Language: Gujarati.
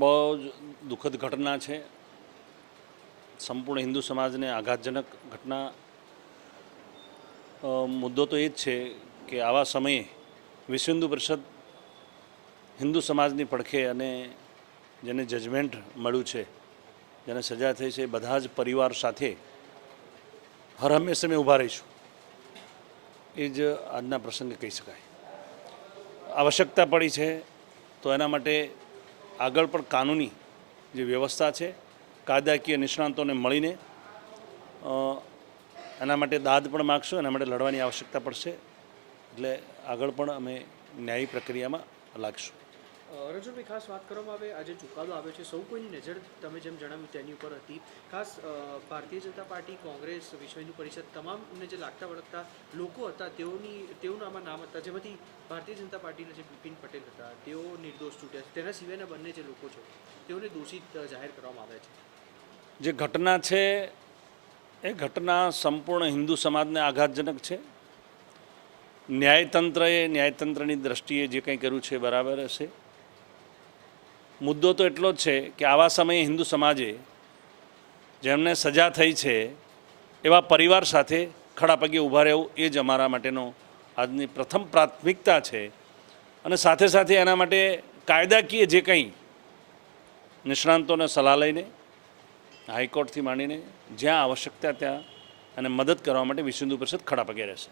બહુ જ દુઃખદ ઘટના છે. સંપૂર્ણ હિન્દુ સમાજને આઘાતજનક ઘટના. મુદ્દો તો એ જ છે કે આવા સમયે વિશ્વ હિન્દુ પરિષદ હિન્દુ સમાજની પડખે અને જેને જજમેન્ટ મળ્યું છે, જેને સજા થઈ છે, એ બધા જ પરિવાર સાથે હર હંમેશ અમે ઊભા રહીશું, એ જ આજના પ્રસંગે કહી શકાય. આવશ્યકતા પડી છે તો એના માટે આગળ પણ કાનૂની જે વ્યવસ્થા છે, કાયદાકીય નિષ્ણાંતોને મળીને એના માટે દાદ પણ માગશું, એના માટે લડવાની આવશ્યકતા પડશે. એટલે આગળ પણ અમે ન્યાયી પ્રક્રિયામાં લાગશું. રણછોડભાઈ, ખાસ વાત કરવામાં આવે, આજે ચુકાદો આવ્યો છે, સૌ કોઈની નજર તમે જેમ જણાવ્યું તેની ઉપર હતી. ખાસ ભારતીય જનતા પાર્ટી, કોંગ્રેસ, વિશ્વ હિન્દુ પરિષદ, તમામને જે લાગતા વળગતા લોકો હતા તેઓનું આમાં નામ હતા, જેમાંથી ભારતીય જનતા પાર્ટીના જે બિપિન પટેલ હતા તેઓ નિર્દોષ છૂટ્યા છે. તેના સિવાયના બંને જે લોકો છે તેઓને દોષિત જાહેર કરવામાં આવ્યા છે. જે ઘટના છે એ ઘટના સંપૂર્ણ હિન્દુ સમાજને આઘાતજનક છે. ન્યાયતંત્રની દ્રષ્ટિએ જે કંઈ કર્યું છે બરાબર હશે. મુદ્દો તો એટલો જ છે કે આવા સમયે હિન્દુ સમાજે જેમને સજા થઈ છે એવા પરિવાર સાથે ખડા પગે ઊભા રહેવું, એ જ અમારા માટેનો આજની પ્રથમ પ્રાથમિકતા છે. અને સાથે સાથે એના માટે કાયદાકીય જે કંઈ નિષ્ણાંતોને સલાહ લઈને હાઈકોર્ટથી માંડીને જ્યાં આવશ્યકતા ત્યાં અને મદદ કરવા માટે વિશ્વ હિન્દુ પરિષદ ખડા પગે રહેશે.